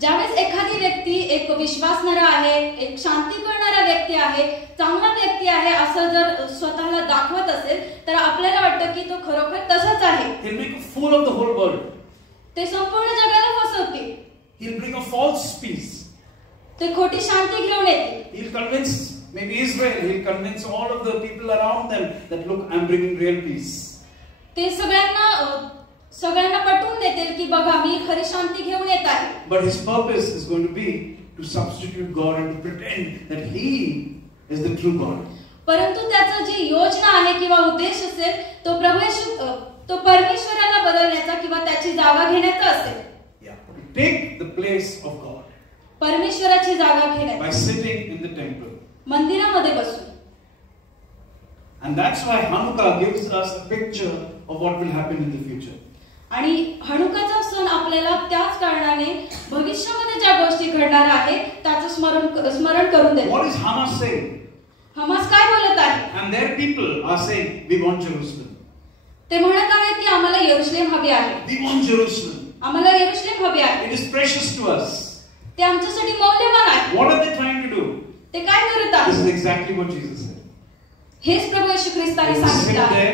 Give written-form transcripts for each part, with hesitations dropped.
ज्यावेळेस एखादी व्यक्ती एक विश्वासणारा आहे, एक शांती करणारा व्यक्ती आहे, चांगला व्यक्ती आहे असं जर स्वतःला दाखवत असेल तर आपल्याला वाटतं की तो खरोखर तसाच आहे. He'll make a fool of the whole world. ते संपूर्ण जगाला फसवतील. He'll bring a false peace. ते खोटी शांती घेऊन येतील. He'll convince maybe Israel, he'll convince all of the people around them that look, I'm bringing real peace. ते सगळ्यांना पटवून देतील की बघा मी खरी शांती घेऊन येत आहे. But his purpose is going to be to substitute God and to pretend that he is the true God. परंतु त्याची जी योजना आहे किंवा उद्देश असेल तो परमेश्वराला बदलण्याचा किंवा त्याची जागा घेण्याचा असेल. Take the place of God. परमेश्वराची जागा घेण्याचा. By sitting in the temple. मंदिरामध्ये बसून. And that's why Hanukkah gives us a picture of what will happen in the future. आणि हनुकाचा सण आपल्याला त्याच कारणाने भविष्यामध्ये ज्या गोष्टी घडणार आहेत त्याचं स्मरण करून देतो. What is Hamas saying? Hamas काय बोलत आहे? And their people are saying, we want Jerusalem. ते म्हणत आहेत की आम्हाला यरूशलेम हवे आहे. We want Jerusalem. आम्हाला यरूशलेम हवे आहे. It is precious to us. ते आमच्यासाठी मौल्यवान आहे. What are they trying to do? ते काय करत आहेत? This is exactly what Jesus said. हेच प्रभू येशू ख्रिस्ताने सांगितलं आहे.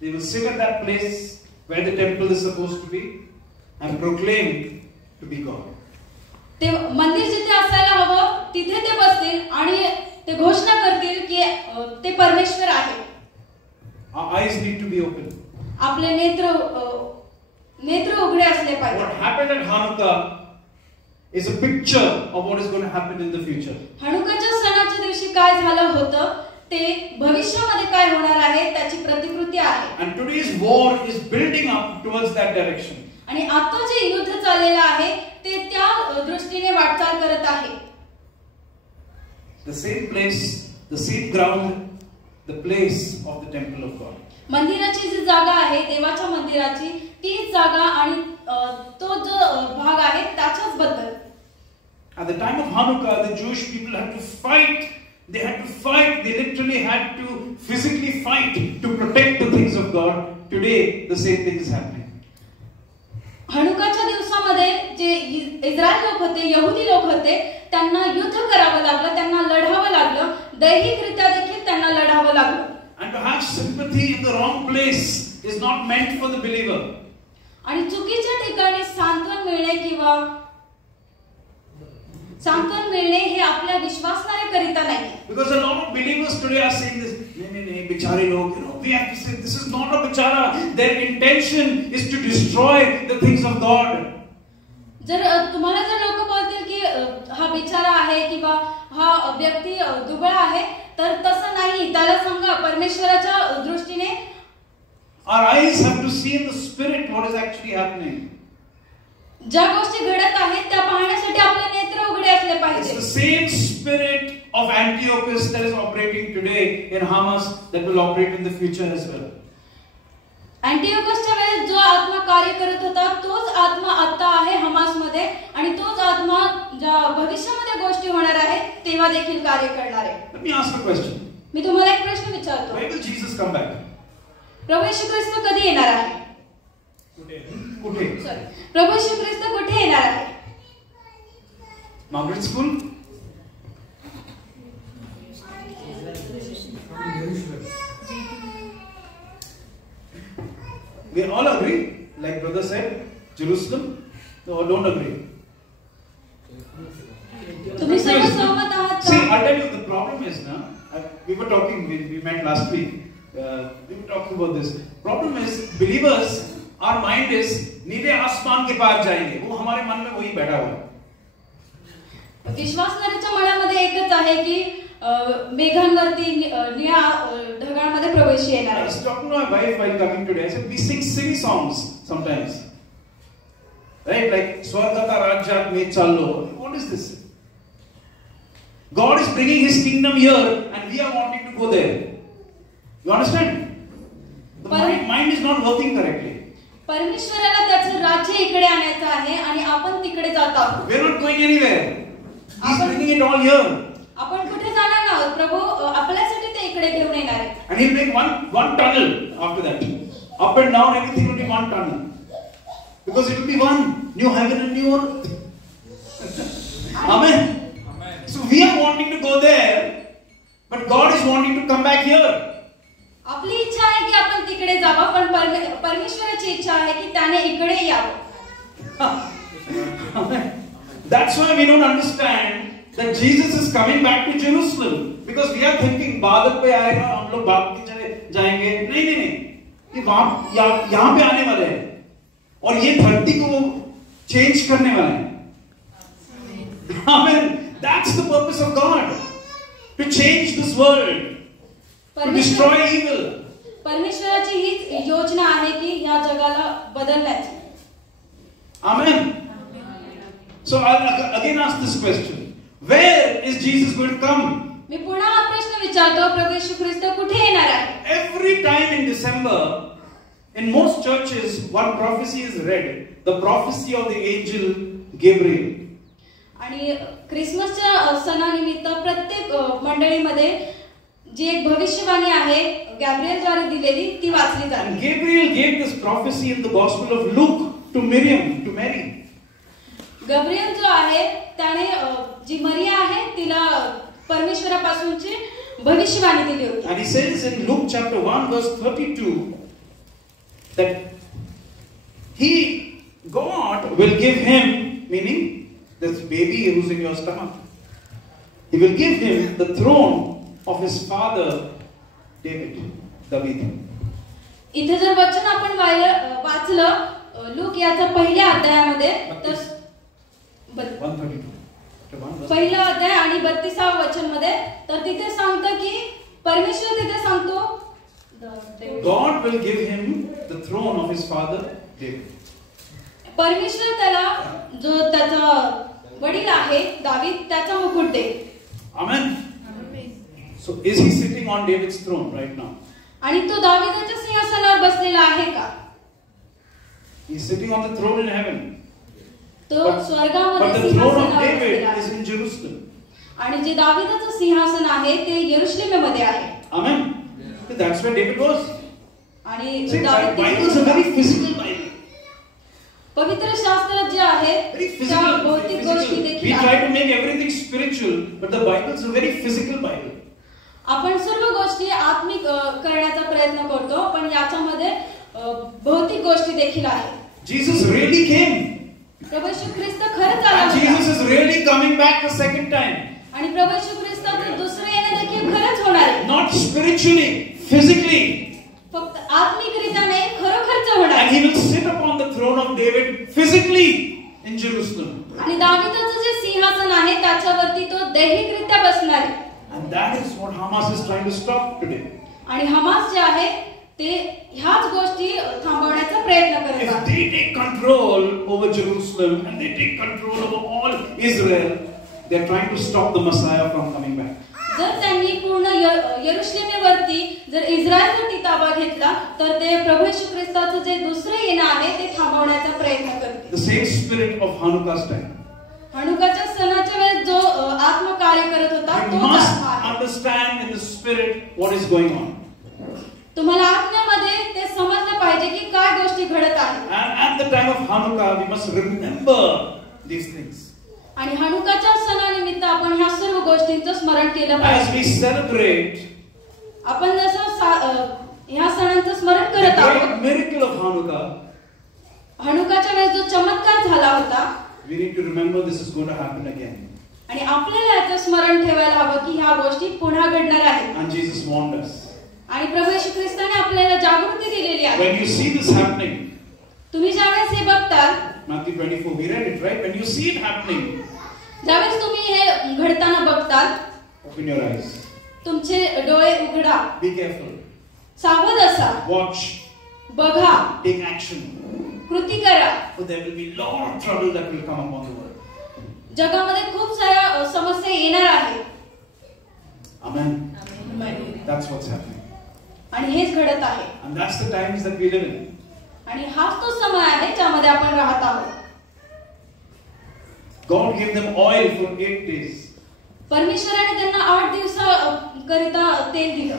They will sit at that place where the temple is supposed to be and proclaim to be God. ते मंदिर जिथे असायला हवं तिथे ते बसतील आणि ते घोषणा करतील की ते परमेश्वर आहे. Our eyes need to be open. आपले नेत्र उघडे असले पाहिजे. What happened at Hanukkah is a picture of what is going to happen in the future. हनुकाच्या सणाच्या दिवशी काय झालं होतं ते भविष्यामध्ये काय होणार आहे त्याची प्रतिकृती आहे. And today's war is building up towards that direction. आणि आता जे युद्ध चाललेलं आहे ते त्या दृष्टीने वाटचाल करत आहे. The same place, the same ground, the place of the temple of God. मंदिराची जी जागा आहे देवाच्या मंदिराची तीच जागा आणि तो जो भाग आहे त्याच्याच बद्दल. At the time of Hanukkah, the Jewish people had to fight. They had to fight. They literally had to physically fight to protect the things of God. Today, the same thing is happening. हनुकाच्या दिवसामध्ये जे Israel लोक होते, यहुदी लोक होते, त्यांना युद्ध करावं लागलं, त्यांना लढावं लागलं, दैहिकरित्या देखील त्यांना लढावं लागलं. And to have sympathy in the wrong place is not meant for the believer. आणि चुकीच्या ठिकाणी सांत्वन मिळणे हे आपल्या विश्वासणाऱ्याकरिता नाही. Because a lot of believers today are saying this, nee, bichare log, we have to say this is not a bichara. Their intention is to destroy the things of God. जर तुम्हाला जर लोक बोलतील की हा बिचारा आहे किंवा हा व्यक्ती दुबळा आहे तर तसं नाही. त्याला सांगा परमेश्वराच्या दृष्टीने our eyes have to see in the spirit what is actually happening. ज्या गोष्टी घडत आहेत त्या पाहण्यासाठी आपले नेत्र उघडे असले पाहिजे. It's the same spirit of Antiochus that is operating today in Hamas that will operate in the future as well. अँटियोकसच्या वेळेस जो आत्मा कार्य करत होता तोच आत्मा आता आहे हमासमध्ये आणि तोच आत्मा ज्या भविष्यामध्ये गोष्टी होणार आहेत तेव्हा देखील कार्य करणार आहे. Let me ask a question. मी तुम्हाला एक प्रश्न विचारतो. When will Jesus come back? प्रभू येशू ख्रिस्त कधी येणार आहे? कुठे? प्रभू येशू ख्रिस्त कुठे येणार आहे? Margaret School? We all agree, like brother said, Jerusalem. No, don't agree. तुम्ही सर्व सहमत आहात का? See, I'll tell you the problem is now. We were talking. We met last week. We were talking about this. Problem is, believers, our mind is नीले आसमान के पार जाएंगे. वो हमारे मन में वही बैठा हुआ है. विश्वासणाऱ्याच्या मनामध्ये एकच आहे की मेघांवरती निळ्या ढगांमध्ये प्रवेश येणार. I was talking to my wife while coming today. I said we sing silly songs sometimes, right? Like Swargata Rajyat Me Challo. What is this? God is bringing His kingdom here, and we are wanting to go there. You understand? The mind is not working correctly. परमेश्वराला त्याचं राज्य इकडे आणायचं आहे आणि आपण तिकडे जात आहोत. We are not going anywhere. He is bringing it all here. आपण कुठे जाणार नाही. प्रभू आपल्यासाठी ते इकडे घेऊन येणार आहे. And He will make one tunnel after that. Up and down, everything will be one tunnel. Because it will be one new heaven and new earth. Amen. So we are wanting to go there, but God is wanting to come back here. आपली इच्छा आहे की आपण तिकडे जावं, पण परमेश्वराची इच्छा आहे की त्याने इकडे यावं. That's why we don't understand that Jesus is coming back to Jerusalem, because we are thinking Badal पे आएगा, हम लोग बाग की चले जाएंगे. नहीं, ये वहाँ यहाँ पे आने वाले हैं और ये धरती को चेंज करने वाले हैं. Amen. That's the purpose of God, to change this world, to destroy evil. परमेश्वराची ही योजना आहे की या जगाला बदलण्याची. Amen. So I'll again ask this question: where is Jesus going to come? मी पुन्हा हा प्रश्न विचारतो, प्रभू येशू ख्रिस्त कुठे येणार आहे? Every time in December, in most churches, one prophecy is read, the prophecy of the angel Gabriel. आणि ख्रिसमसच्या सणानिमित्त प्रत्येक मंडळीमध्ये जी एक भविष्यवाणी आहे गॅब्रिएलद्वारे दिलेली ती वाचली जाते. And Gabriel gave this prophecy in the Gospel of Luke to Miriam, to Mary. Gabriel जो आहे त्याने जी मरिया आहे तिला परमेश्वरापासूनची भविष्यवाणी दिली होती. And he says in Luke chapter 1 verse 32 that God will give him, meaning this baby who's in your stomach, he will give him the throne of his father David. इथे जर वचन आपण वाचलं लूक याच्या पहिल्या अध्यायामध्ये तर 132 पहिला अध्याय आणि 32व्या वचन मध्ये तर तिथे सांगतं की परमेश्वर तिथे सांगतो God will give him the throne of his father David. परमेश्वर त्याला जो त्याचा वडील आहे दावीद त्याचा मुकुट दे. Amen. So is he sitting on David's throne right now? आणि तो दावीदाच्या सिंहासनावर बसलेला आहे का? He is sitting on the throne in heaven. तो स्वर्गामध्ये But the throne of सिंहासनावर David बसलेला is आहे. in Jerusalem. आणि जे दावीदाचं सिंहासन आहे ते यरूशलेममध्ये आहे. Amen. That's where David was. आणि See, दावीद Bible is a very physical Bible. पवित्र शास्त्र जे आहे Very त्या physical. भौतिक गोष्टी We देखील try to आहेत. make everything spiritual, but the Bible is a very physical Bible. आपण सर्व गोष्टी आत्मिक करण्याचा प्रयत्न करतो पण याच्यामध्ये भौतिक गोष्टी देखील आहेत. Jesus really came. प्रभू येशू ख्रिस्त खरंच आला And होता. Jesus is really coming back a second time. आणि प्रभू येशू ख्रिस्ताचं दुसरं येणं देखील खरंच होणार आहे. Not spiritually, physically. फक्त आत्मिकरित्या नाही खरोखरच होणार. And he will sit upon the throne of David physically in Jerusalem. आणि दावीदाचं जे सिंहासन आहे त्याच्यावरती तो दैहिकरित्या बसणार आहे. And that is what Hamas is trying to stop today. आणि हमास जे आहे ते ह्याच गोष्टी थांबवण्याचा प्रयत्न करत If आहेत. they take control over Jerusalem and they take control over all Israel, they are trying to stop the Messiah from coming back. जर त्यांनी पूर्ण यरूशलेमेवरती जर इस्रायलवरती ताबा घेतला तर ते प्रभू येशू ख्रिस्ताचं जे दुसरं येणं आहे ते थांबवण्याचा प्रयत्न करतील. The same spirit of Hanukkah's time. हनुकाच्या सणाच्या वेळेस जो आत्मा कार्य करत होता You तो must आत्मा आहे. understand in the spirit what is going on. तुम्हाला आत्म्यामध्ये ते समजलं पाहिजे की काय गोष्टी घडत आहेत. And at the time of Hanukkah, we must remember these things. आणि हनुकाच्या सणानिमित्त आपण ह्या सर्व गोष्टींचं स्मरण केलं As पाहिजे. we celebrate आपण जसं ह्या सणांचं स्मरण the करत आहोत great miracle of Hanukkah, हनुकाच्या वेळेस जो चमत्कार झाला होता we need to remember this is going to happen again. आणि आपल्याला याचं स्मरण ठेवायला हवं की ह्या गोष्टी पुन्हा घडणार आहेत. And Jesus warned us. आणि प्रभू येशू ख्रिस्ताने आपल्याला जागृती दिलेली आहे. When you see this happening, तुम्ही ज्यावेळेस हे बघताल Matthew 24, we read it, right? When you see it happening, ज्यावेळेस तुम्ही हे घडताना बघताल open your eyes. तुमचे डोळे उघडा, Be careful. सावध असा, Watch. बघा, Take action. कृती करा. For there will be a lot of trouble that will come upon the world. जगामध्ये खूप साऱ्या समस्या येणार आहेत. Amen. That's what's happening. आणि हेच घडत आहे. And that's the times that we live in. आणि हाच तो समय आहे ज्यामध्ये आपण राहत आहोत. God gave them oil for 8 days. परमेश्वराने त्यांना 8 दिवसाकरिता तेल दिलं.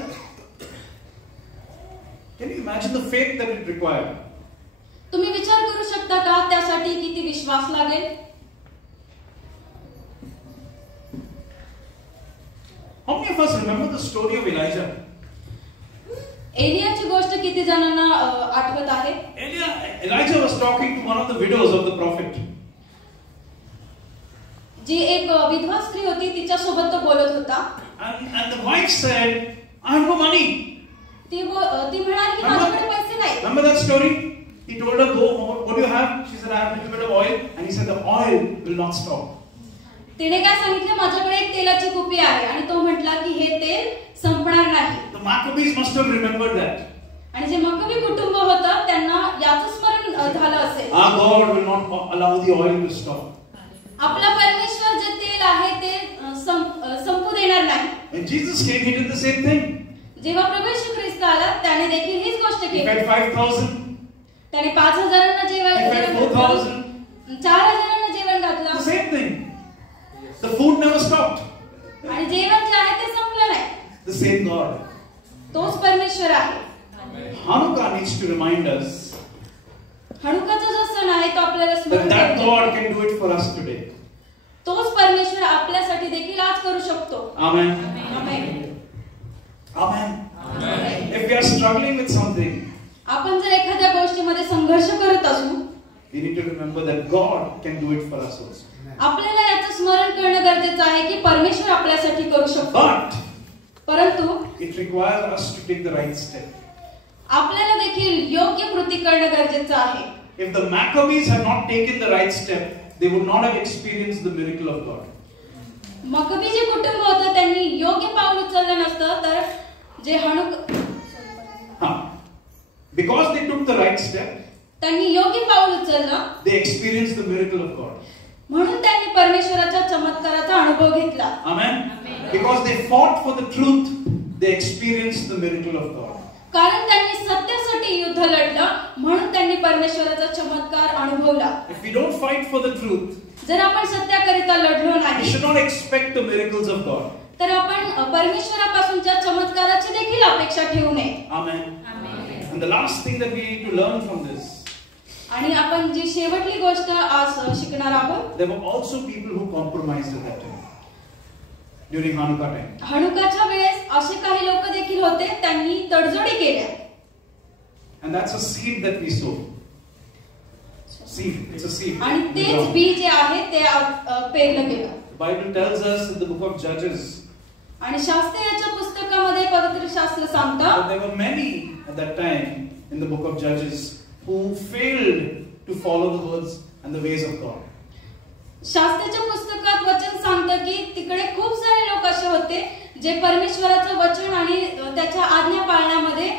Can you imagine the faith that it required? तुम्ही विचार करू शकता का त्यासाठी किती विश्वास लागेल? many of us remember the story of Elijah? एलियाची गोष्ट किती जणांना आठवत आहे? Elijah was talking to one of the widows of the prophet. जी एक विधवा स्त्री होती तिच्यासोबत तो बोलत होता. And the wife said, I have no money. ती म्हणाली की माझ्याकडे पैसे नाही. Remember that story? He told her, go, what do you have? She said, I have a little bit of oil. And he said, the oil will not stop. तिने काय सांगितलं, माझ्याकडे एक तेलाची कुपी आहे. आणि तो म्हटला की हे तेल संपणार नाही. The Maccabees must have remembered that. आणि जे मक्कबी कुटुंब होतं त्यांना याचं स्मरण झालं असेल. Our God will not allow the oil to stop. आपला परमेश्वर जे तेल आहे ते संपू देणार नाही. When Jesus came, he did the same thing. जेव्हा प्रभू येशू ख्रिस्त आला त्याने देखील हीच गोष्ट He केली. fed 5,000. त्याने 5,000 जेवण He fed 4,000. 4,000 जेवण घातलं. The same thing. The food never stopped. आणि जेवण जे आहे ते संपलं नाही. The same God. तोच परमेश्वर आहे. Hanukkah needs to remind us हनुकाचा जो सण आहे तो आपल्याला स्मरण that करून God can do it for us today. तोच परमेश्वर आपल्यासाठी देखील आज करू शकतो. Amen. Amen. Amen. If we are struggling with something, आपण जर एखाद्या गोष्टीमध्ये संघर्ष करत असू, we need to remember that God can do it for us also. आपल्याला याचं स्मरण करणं गरजेचं आहे की परमेश्वर आपल्यासाठी करू शकतो. But परंतु it requires us to take the right step. आपल्याला देखील योग्य कृती करणं गरजेचं आहे. If the Maccabees had not taken the right step, they would not have experienced the miracle of God. मक्कबी जे कुटुंब होतं त्यांनी योग्य पाऊल उचललं नसतं तर जे Because they took the right step, त्यांनी योग्य पाऊल उचललं, they experienced the miracle of God. म्हणून त्यांनी परमेश्वराच्या चमत्काराचा अनुभव घेतला. Amen. Because they fought for the truth, they experienced the miracle of God. कारण त्यांनी सत्यासाठी युद्ध लढलं म्हणून त्यांनी परमेश्वराचा चमत्कार अनुभवला. If we don't fight for the truth, जर आपण सत्याकरिता लढलो we नाही should not expect the miracles of God. तर आपण परमेश्वरापासूनच्या चमत्काराची देखील अपेक्षा ठेवू नये. Amen. And the last thing that we need to learn from this, आणि आपण जी शेवटली गोष्ट आज शिकणार आहोत, there were also people who compromised at that time. During Hanukkah time. हनुकाच्या वेळेस असे काही लोक देखील होते त्यांनी तडजोडी केल्या. And that's a seed that we sow. Seed. It's a seed. आणि तेच बी जे आहे ते पेरलं गेलं. The Bible tells us in the book of Judges. आणि शास्त्रीयाच्या पुस्तकामध्ये पवित्र शास्त्र सांगतं There were many at that time in the book of Judges who failed to follow the words and the ways of God. शास्त्राच्या पुस्तकात वचन सांगतं की तिकडे खूप सारे लोक असे होते जे परमेश्वराचं वचन आणि त्याच्या आज्ञा पाळण्यामध्ये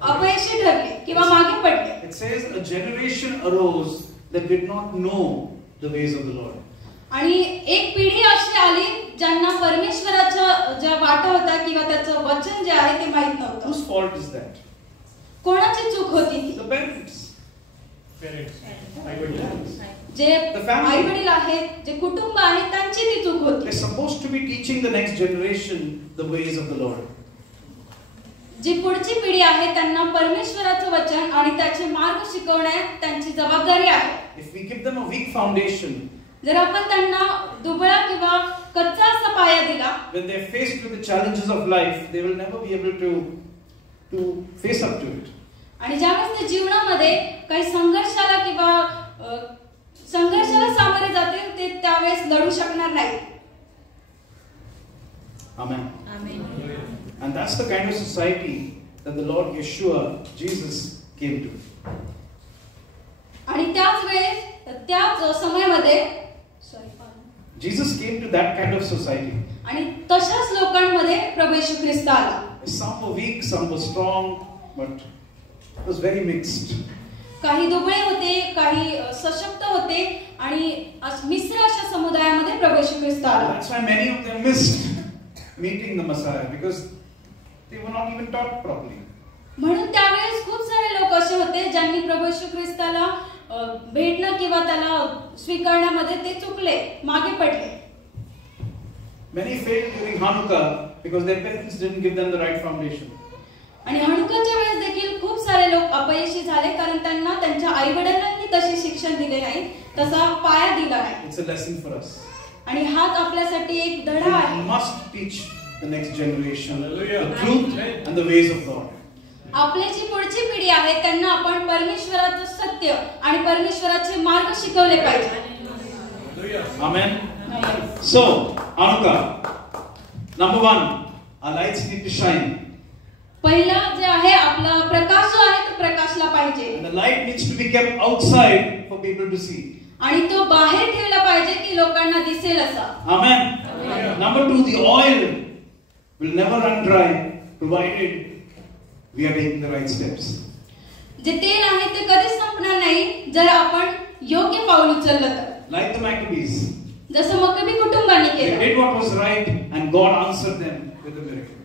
अपयशी ठरले किंवा मागे पडले. It says a generation arose that did not know the ways of the Lord. आणि एक पिढी अशी आली ज्यांना परमेश्वराचा ज्या वाटा होता किंवा त्याचं वचन जे आहे ते माहित नव्हतं. Whose fault is that? कोणाची चूक होती ती? The parents. जे आई वडील आहेत, जे कुटुंब आहे त्यांची ती चूक होती. They're supposed to be teaching the next generation the ways of the Lord. जी पुढची पिढी आहे त्यांना परमेश्वराचं वचन आणि त्याचे मार्ग शिकवण्यात त्यांची जबाबदारी आहे. If we give them a weak foundation, जर आपण त्यांना दुबळा किंवा कच्चा असा पाया दिला, when they're faced with the challenges of life, they will never be able to face up to it. आणि ज्यावेळेस ते जीवनामध्ये काही संघर्षाला किंवा संघर्षाला सामोरे जातील ते त्यावेळेस लढू शकणार नाहीत. Amen. And that's the kind of society that the Lord Yeshua, Jesus, came to. आणि त्याच वेळेस त्याच समयामध्ये Jesus came to that kind of society. आणि तशाच लोकांमध्ये प्रभू येशू ख्रिस्त आला. Some were weak, some were strong, but it was very mixed. काही दुबळे होते, काही सशक्त होते आणि मिश्र अशा समुदायामध्ये प्रभू येशू ख्रिस्त आला. That's why many of them missed meeting the Messiah because they were not even taught properly. म्हणून त्यावेळेस खूप सारे लोक असे होते ज्यांनी प्रभू येशू ख्रिस्ताला भेटणं किंवा त्याला स्वीकारण्यामध्ये ते चुकले, मागे पडले. Many failed during Hanukkah because their parents didn't give them the right foundation. आणि हनुकाच्या वेळेस देखील खूप सारे लोक अपयशी झाले कारण त्यांना त्यांच्या आई-वडिलांनी तसे शिक्षण दिले नाही, तसा पाया दिला नाही. It's a lesson for us. आणि हाच आपल्यासाठी एक धडा We आहे. must teach the next generation the truth and the ways of God. आपली जी पुढची पिढी आहे त्यांना आपण परमेश्वराचं सत्य आणि परमेश्वराचे मार्ग शिकवले पाहिजे. Amen. So, Hanukkah. Number 1, our lights need to shine. पहिला जे आहे आपला प्रकाश जो आहे तो प्रकाशला पाहिजे. And the light needs to be kept outside for people to see. आणि तो बाहेर ठेवला पाहिजे की लोकांना दिसेल असा. Amen. Number 2, the oil will never run dry provided we are taking the right steps. जे तेल आहे ते कधीच संपणार नाही जर आपण योग्य पाऊल उचललं तर. Like the Maccabees, जसं मक्कबी कुटुंबाने they केलं. did what was right and God answered them with a miracle.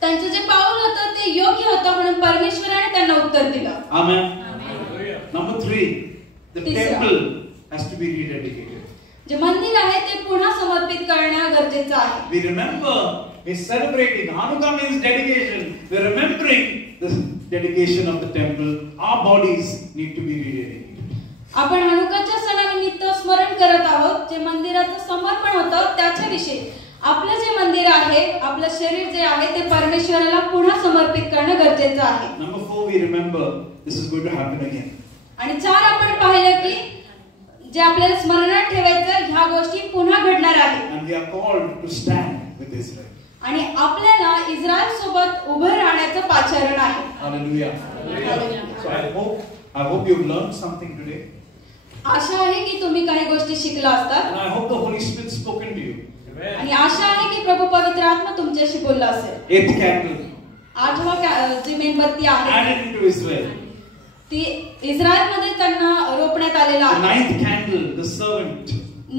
त्यांचं जे पाऊल होतं ते योग्य होतं म्हणून परमेश्वराने त्यांना उत्तर दिलं. Amen. Number 3, the Tisra. temple has to be rededicated. जे मंदिर आहे ते पुन्हा समर्पित करणं गरजेचं आहे. We remember, we're celebrating. Hanukkah means dedication. We're remembering the dedication of the temple. Our bodies need to be rededicated. आपण हनुकाच्या सणानिमित्त स्मरण करत आहोत जे मंदिराचं समर्पण होतं त्याच्याविषयी. आपलं जे मंदिर आहे आपलं शरीर जे आहे ते परमेश्वराला पुन्हा समर्पित करणं गरजेचं आहे. Number 4, we remember this is going to happen again. आणि 4 आपण पाहिलं की जे आपल्याला स्मरणात ठेवायचं ह्या गोष्टी पुन्हा घडणार आहेत. And we are called to stand with Israel. आणि आपल्याला इस्रायल सोबत उभं राहण्याचं पाचारण आहे. Hallelujah. So I hope you've learned something today. आशा आहे की तुम्ही काही गोष्टी शिकला असतात. And I hope the Holy Spirit spoken to you. आणि आशा आहे की प्रभू पवित्र आत्मा तुमच्याशी बोलला असेल. 8th candle. 8वा जी मेणबत्ती आहे Added into Israel. ती इस्रायलमध्ये त्यांना रोपण्यात आलेला The आहे. 9th candle, the servant.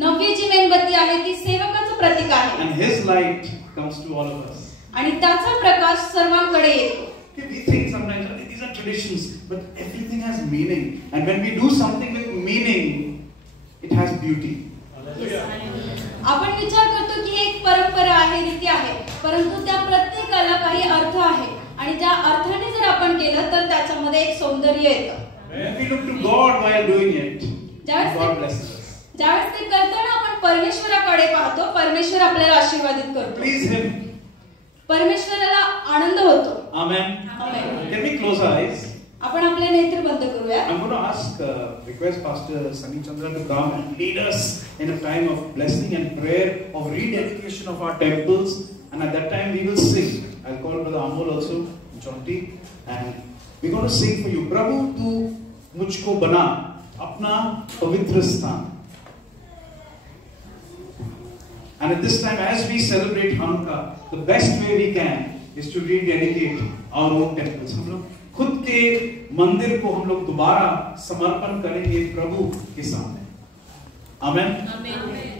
9वी जी मेणबत्ती आहे ती सेवकाचं प्रतीक आहे. And his light comes to all of us. आणि त्याचा प्रकाश सर्वांकडे येतो. Okay, we think sometimes these are traditions, but everything has meaning. And when we do something with meaning, it has beauty. आपण विचार करतो की एक परंपरा आहे, रीती आहे, परंतु त्या प्रत्येकाला काही अर्थ आहे आणि त्या अर्थाने जर आपण केलं तर त्याच्यामध्ये एक सौंदर्य येतं. When we look to God while doing it, God blesses us. ज्यावेळेस ते करताना आपण परमेश्वराकडे पाहतो, परमेश्वर आपल्याला आशीर्वादित करतो. Please Him. परमेश्वराला आनंद होतो. Amen. Amen. Can we close our eyes? आपण आपले नेत्र बंद करूया. I'm going to ask, request Pastor Sunny Chandra to come and lead us in a time of blessing and prayer of rededication of our temples. And at that time we will sing. I'll call Brother Amol also, Jonty, and we're going to sing for you. Prabhu, tu mujhko bana apna pavitra sthan. And at this time, as we celebrate Hanukkah, the best way we can is to rededicate our own temples. हम लोग खुद के मंदिर को हम लोग दोबारा समर्पण करेंगे प्रभु के सामने. आमेन. आमेन.